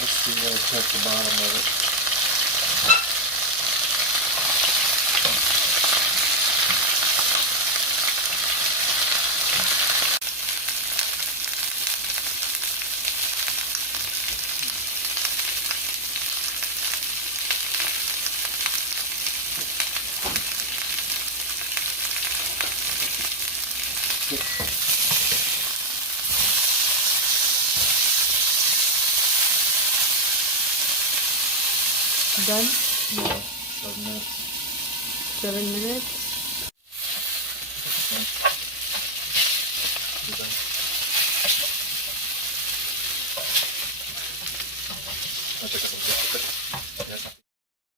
Let's see, we'll check the bottom of it. Done? Yeah, 7 minutes. 7 minutes.